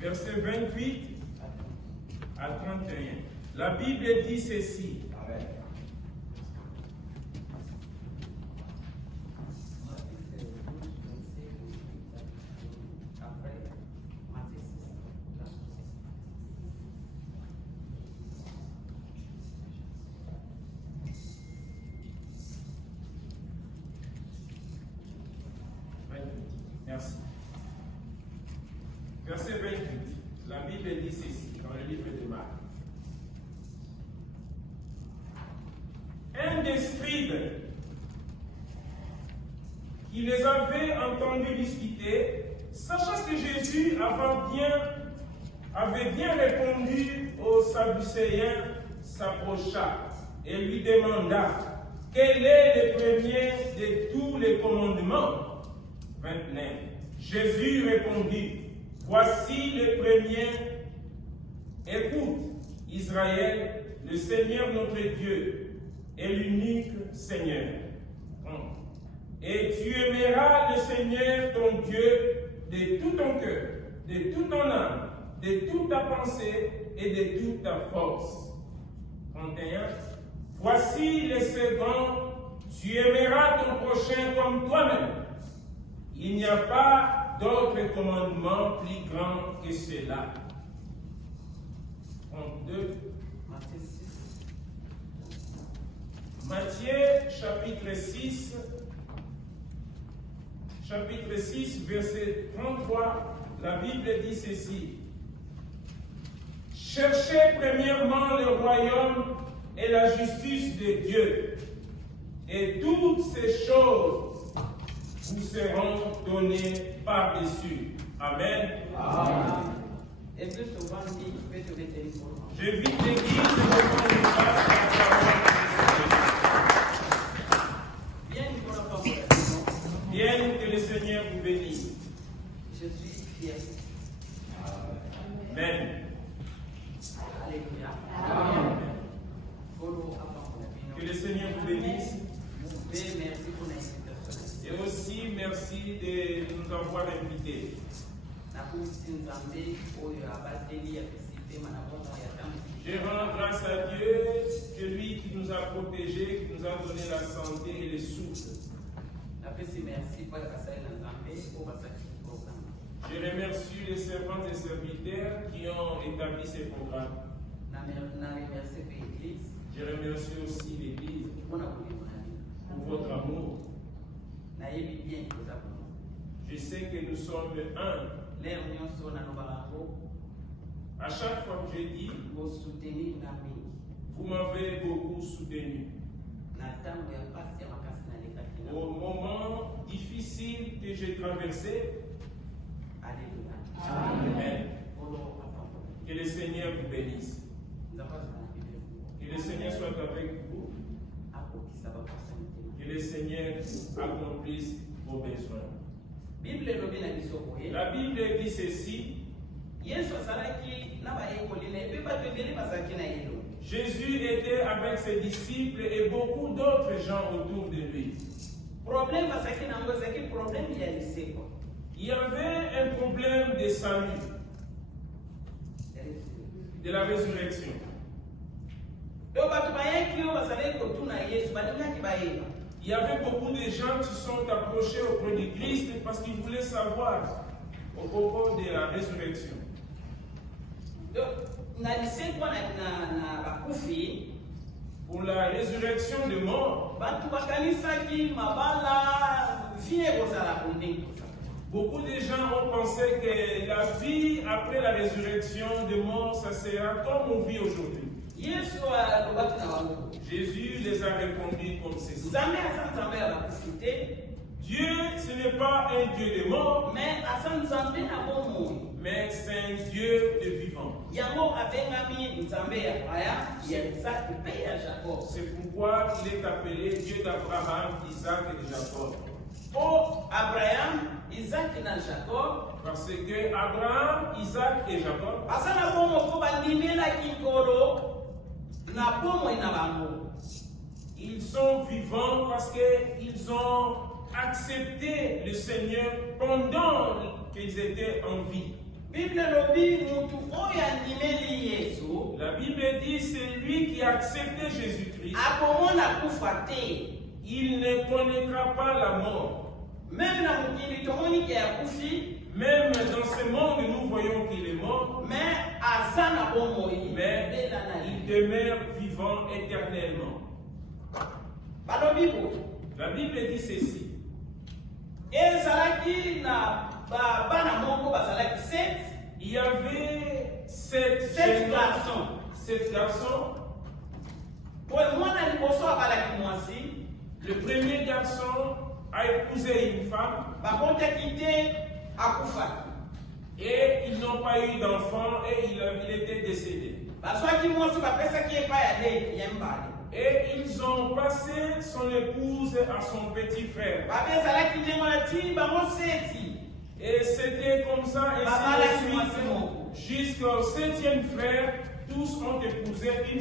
verset 28 à 31. La Bible dit ceci. Amen. Merci. Verset 28. La Bible dit ceci dans le livre de Marc. Un des scribes qui les avait entendus discuter, sachant que Jésus avait bien répondu aux Sadducéens, s'approcha et lui demanda quel est le premier de tous les commandements. 29. Jésus répondit, voici le premier. Écoute, Israël, le Seigneur notre Dieu est l'unique Seigneur. Et tu aimeras le Seigneur ton Dieu de tout ton cœur, de toute ton âme, de toute ta pensée et de toute ta force. 31. Voici le second, tu aimeras ton prochain comme toi-même. Il n'y a pas d'autre commandement plus grand que cela. 32. Matthieu chapitre 6, verset 33, la Bible dit ceci. Cherchez premièrement le royaume et la justice de Dieu, et toutes ces choses vous seront données par-dessus. Amen. Amen. Je vis l'église de bien que le Seigneur vous bénisse. Je suis fier. Amen. Alléluia. Amen. Que le Seigneur vous bénisse. Merci pour l'invitation. Et aussi merci de nous avoir invités. Je rends grâce à Dieu, celui qui nous a protégés, qui nous a donné la santé et le souffle. Je remercie les servantes et serviteurs qui ont établi ces programmes. Je remercie aussi l'Église pour votre amour. Je sais que nous sommes un. À chaque fois que je dis, vous m'avez beaucoup soutenu. Au moment difficile que j'ai traversé, Amen. Que le Seigneur vous bénisse. Que le Seigneur soit avec vous. Que le Seigneur accomplisse vos besoins. La Bible dit ceci. Jésus était avec ses disciples et beaucoup d'autres gens autour de lui. Il y avait un problème de salut, de la résurrection. Il y avait beaucoup de gens qui sont approchés auprès du Christ parce qu'ils voulaient savoir au propos de la résurrection. Pour la résurrection des morts, beaucoup de gens ont pensé que la vie après la résurrection des morts, ça sera comme on vit aujourd'hui. Jésus les a répondu comme ceci. Dieu, ce n'est pas un Dieu de mort, mais c'est un Dieu de vivant. C'est pourquoi il est appelé Dieu d'Abraham, Isaac et de Jacob. Parce que Abraham, Isaac et Jacob, ils sont vivants parce qu'ils ont accepté le Seigneur pendant qu'ils étaient en vie. Bible lobi mutu oyo andimeli Yesu La Bible dit c'est lui qui a accepté Jésus-Christ. akomona kufa te. Il ne connaîtra pas la mort. Même na mukili tomoni ke akufi, Même dans ce monde, nous voyons qu'il est mort, mais aza na bomoi. mais il demeure vivant éternellement. Balobi bo. La Bible dit ceci. Ezalaki na bana moko bazalaki 7. Il y avait sept garçons. 7 garçons. Oyo mwana liboso abalaki mwasi, Le premier garçon a épousé une femme bakontaki te akufaki. et ils n'ont pas eu d'enfant et il était décédé. Bazwaki mwasi bapesaki epai ya Levi ya mbala. Et ils ont passé son épouse à son petit frère. Babe ezalaki nde mati bango 7. Et c'était comme ça, et Baba, ainsi de suite, jusqu'au 7e frère, tous ont épousé une